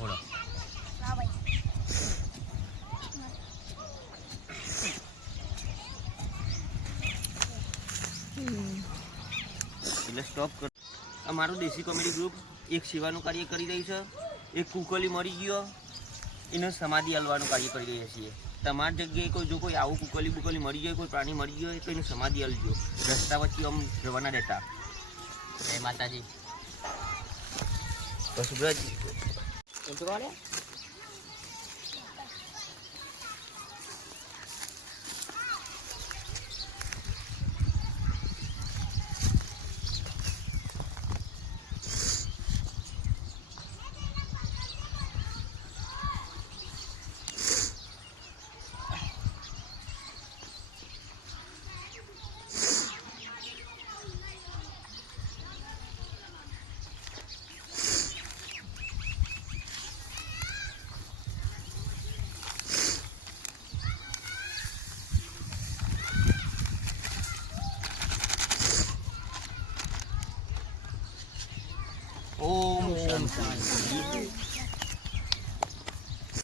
હોળો એટલે સ્ટોપ કર. અમારું દેશી કોમેડી ગ્રુપ એક સેવાનું કાર્ય કરી રહ્યું છે, એક કુકલી મરી ગયો એને સમાધિ હલવાનું કાર્ય કરી રહ્યા છીએ. તમારી જગ્યાએ કોઈ જો કોઈ આવું કુકલી મરી જાય, કોઈ પ્રાણી મરી ગયો તો એને સમાધિ હલજો. રસ્તા વચ્ચે આમ જવાના રહેતા. જય માતાજી. પશુરાજ ઓમ શાંતિ.